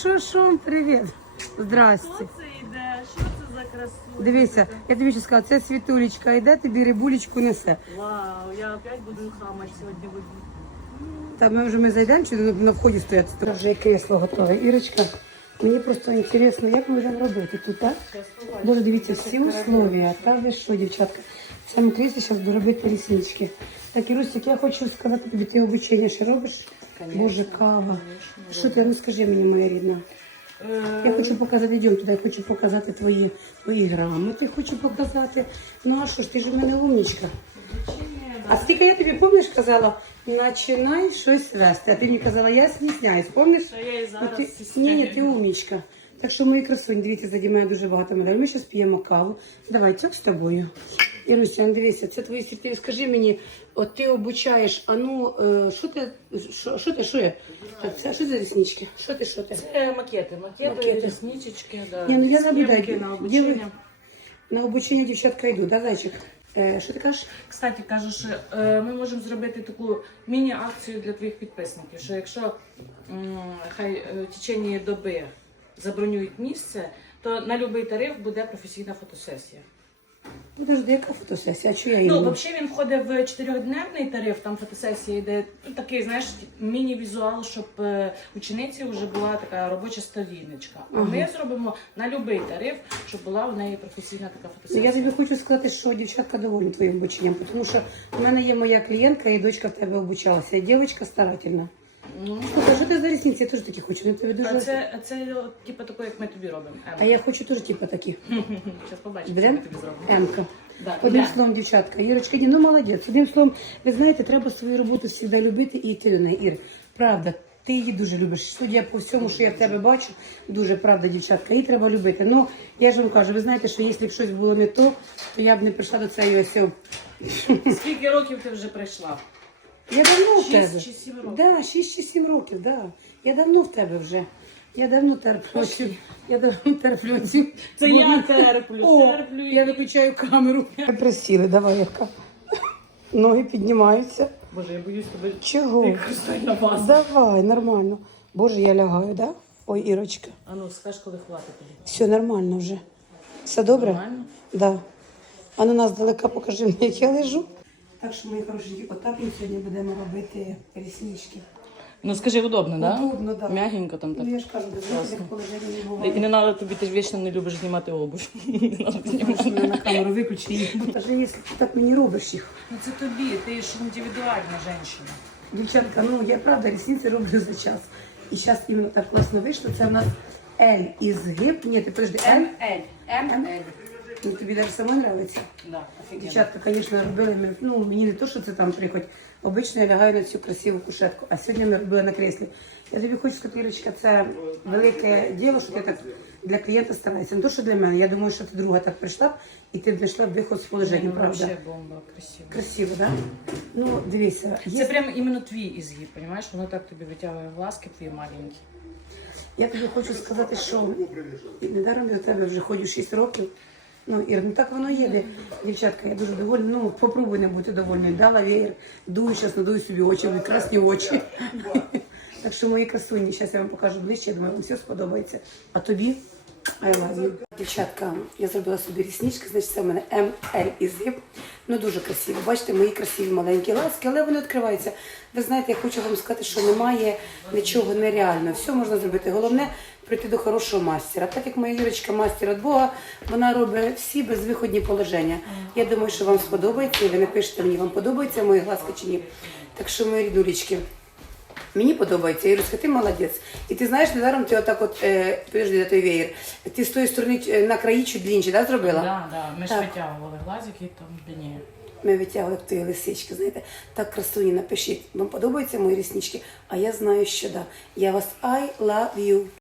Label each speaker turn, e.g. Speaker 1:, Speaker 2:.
Speaker 1: що, що, привіт. Здрасте.
Speaker 2: Що це йде? Що це за красу?
Speaker 1: Дивися, я тобі ще сказала, це світулечка йде, тобі рибулечку несе.
Speaker 2: Вау, я опять буду хамати сьогодні.
Speaker 1: Та ми вже ми зайдемо чи на, вході стоять? Тут вже і кресло готове. Ірочка, мені просто цікаво, як ми будемо робити тут, так? Боже, дивіться, всі условия. Та ви що, дівчатка? В цьому кріслі зараз доробити ліснички. Так, Ірусик, я хочу сказати тобі, ти обучення ще робиш? Боже, кава. Що ти, ну скажи мені, моя рідна. Я хочу показати, йдемо туди, я хочу показати твої, твої грамоти, хочу показати. Ну а що ж, ти ж у мене умнічка. А скільки я тобі, пам'ятаєш, казала, починай щось вести. А ти мені казала, я стісняюсь, пам'ятаєш? Ну, ти, ні, ні, ти умнічка. Так що мої красуні, дивіться, заді мене дуже багато моделей. Ми зараз п'ємо каву. Давай, цьок з тобою. Іруся, дивися, це твої світи. Скажи мені, от ти обучаєш, а ну, е, що ти, що, що ти, що я? Так, це, що це ріснички? Що ти, що ти?
Speaker 2: Це макети, макети,
Speaker 1: Макети.
Speaker 2: ресничечки, да.
Speaker 1: Ні, ну я наблюдаю.
Speaker 2: на обучення.
Speaker 1: На обучення дівчатка йду, да, зайчик? Е, що ти кажеш?
Speaker 2: Кстати, кажу, що е, ми можемо зробити таку міні-акцію для твоїх підписників, що якщо м, хай е, в течение доби забронюють місце, то на будь-який тариф буде професійна фотосесія.
Speaker 1: Подожди, яка фотосесія? Що я
Speaker 2: Ну, взагалі він входить в чотирьохдневний тариф, там фотосесія йде ну, такий, знаєш, міні-візуал, щоб е, учениці вже була така робоча сторіночка. А ми зробимо на будь-який тариф, щоб була у неї професійна така
Speaker 1: Ну,
Speaker 2: фотосесія.
Speaker 1: Я тобі хочу сказати, що дівчатка довольні твоїм обученням, тому що в мене є моя клієнтка, і дочка в тебе обучалася. І дівчинка старательна.
Speaker 2: Ну,
Speaker 1: Слухай, що ти за рісниці? Я теж такі хочу. Ну, тобі дуже...
Speaker 2: а це, а це типу таке, як ми тобі робимо.
Speaker 1: А я хочу теж типу такі.
Speaker 2: Зараз побачимо, що
Speaker 1: Берем?
Speaker 2: ми тобі зробимо.
Speaker 1: Емка.
Speaker 2: Да,
Speaker 1: Одним
Speaker 2: да.
Speaker 1: словом, дівчатка, Ірочка, ні, ну молодець. Одним словом, ви знаєте, треба свою роботу завжди любити і йти до неї. Ір, правда, ти її дуже любиш. Судя по всьому, що я в тебе бачу, дуже правда, дівчатка, її треба любити. Ну, я ж вам кажу, ви знаєте, що якщо б щось було не то, то я б не прийшла до цієї ось.
Speaker 2: Скільки років ти вже прийшла?
Speaker 1: Я давно в тебе.
Speaker 2: чи сім років?
Speaker 1: Да, 6 чи 7 років, да. Я давно в тебе вже. Я давно терплю. цю- Я давно терплю. цю-
Speaker 2: Це я терплю,
Speaker 1: О,
Speaker 2: терплю.
Speaker 1: я виключаю камеру. Присіли, давай яка. Ноги піднімаються.
Speaker 2: Боже, я боюсь тебе.
Speaker 1: Чого?
Speaker 2: Ти на вас.
Speaker 1: Давай, нормально. Боже, я лягаю, да? Ой, Ірочка.
Speaker 2: А ну, скаж, коли хватить тобі.
Speaker 1: Все нормально вже. Все добре?
Speaker 2: Нормально?
Speaker 1: Да. А на нас далека покажи мені, як я лежу. Так що, мої хорошенькі, отак ми сьогодні будемо робити ріснички.
Speaker 2: Ну скажи, удобно, да?
Speaker 1: Удобно, да.
Speaker 2: Мягенько там так.
Speaker 1: Ну, я ж кажу, без знаєте, як положення не буває.
Speaker 2: І не треба тобі, ти ж вічно не любиш знімати обувь. Не надо знімати.
Speaker 1: ж мене на камеру виключи їх. Даже якщо ти так мені робиш їх.
Speaker 2: Ну це тобі, ти ж індивідуальна жінка.
Speaker 1: Дівчатка, ну я правда рісниці роблю за час. І зараз іменно так класно вийшло. Це в нас L і згиб. Ні, ти подожди, L.
Speaker 2: М. Л.
Speaker 1: Ну, тобі навіть сама нравиться.
Speaker 2: Да.
Speaker 1: Дівчатка, звісно, робили ми. Ну, мені не то, що це там прихоть. Обично я лягаю на цю красиву кушетку, а сьогодні ми робили на креслі. Я тобі хочу сказати, Ірочка, це велике діло, що ти так для клієнта стараєшся. Не то, що для мене. Я думаю, що ти друга так прийшла б і ти знайшла б виход з положення,
Speaker 2: Ну,
Speaker 1: правда?
Speaker 2: вообще бомба, красиво.
Speaker 1: Красиво, так? Да? Ну, дивися,
Speaker 2: Це
Speaker 1: є...
Speaker 2: прям іменно твій ізгиб, розумієш? Воно так тобі витягує глазки твої маленькі.
Speaker 1: я тобі хочу сказати, що недаром я до тебе вже ходжу 6 років. Ну, Ір, ну так воно є. Де. Дівчатка, я дуже довольна. Ну, попробуй не бути довольною. Дала веєр, дую, зараз надую собі очі, красні очі. Так що мої красуні, зараз я вам покажу ближче, я думаю, вам все сподобається. А тобі I love you. Дівчатка, я зробила собі ріснички, значить це в мене М, Л і зип. Ну дуже красиво. Бачите, мої красиві маленькі ласки, але вони відкриваються. Ви знаєте, я хочу вам сказати, що немає нічого нереального. Все можна зробити. Головне прийти до хорошого мастера. Так як моя Юрочка мастер від Бога, вона робить всі безвиходні положення. Я думаю, що вам сподобається, і ви напишете мені, вам подобається мої глазки чи ні. Так що, мої ріднулечки, Мені подобається, Іруська, ти молодець. І ти знаєш, недаром ти отак от, е, подожди, той веєр, ти з тої сторони е, на краї чуть длінче, да, зробила?
Speaker 2: Да, да. Ми ж витягували глазики, там длинніє.
Speaker 1: Ми витягли тої лисички, знаєте. Так, красуні, напишіть, вам подобаються мої ріснички? А я знаю, що да. Я вас I love you.